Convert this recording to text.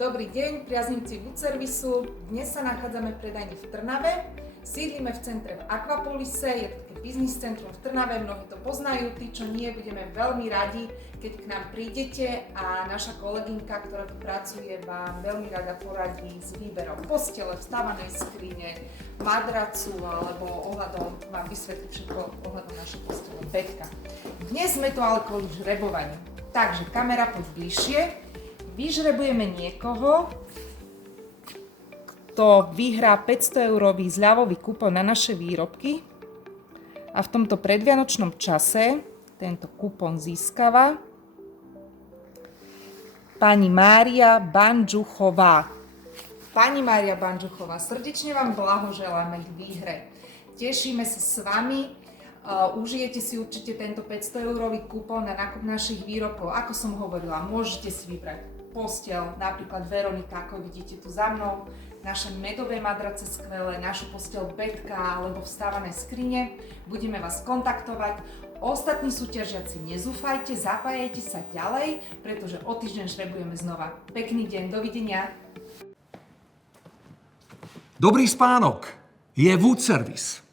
Dobrý deň, priaznivci Wood Servisu. Dnes sa nachádzame v predajni v Trnave. Sídlime v centre v Aquapolise, je to také biznis centrum v Trnave, mnohí to poznajú, tí, čo nie, budeme veľmi radi, keď k nám prídete a naša kolegynka, ktorá tu pracuje, vám veľmi rada poradí s výberom postele, vstávanej skrine, madracu alebo ohľadom, vám vysvetlí všetko ohľadom našej postele, beďka. Dnes sme tu ale kvôli žrebovaniu, takže kamera poď bližšie. Vyžrebujeme niekoho, kto vyhrá 500-eurový zľavový kupón na naše výrobky a v tomto predvianočnom čase tento kupón získava pani Mária Bandžuchová. Pani Mária Bandžuchová, srdečne vám blahoželáme k výhre. Tešíme sa s vami. Užijete si určite tento 500-eurový kupón na nákup našich výrobkov. Ako som hovorila, môžete si vybrať posteľ, napríklad Veronika, ako vidíte tu za mnou, naše medové madrace skvelé, našu posteľ beďka alebo vstávané skrine. Budeme vás kontaktovať. Ostatní súťažiaci nezúfajte, zapájajte sa ďalej, pretože o týždeň žrebujeme znova. Pekný deň, dovidenia. Dobrý spánok je Wood Service.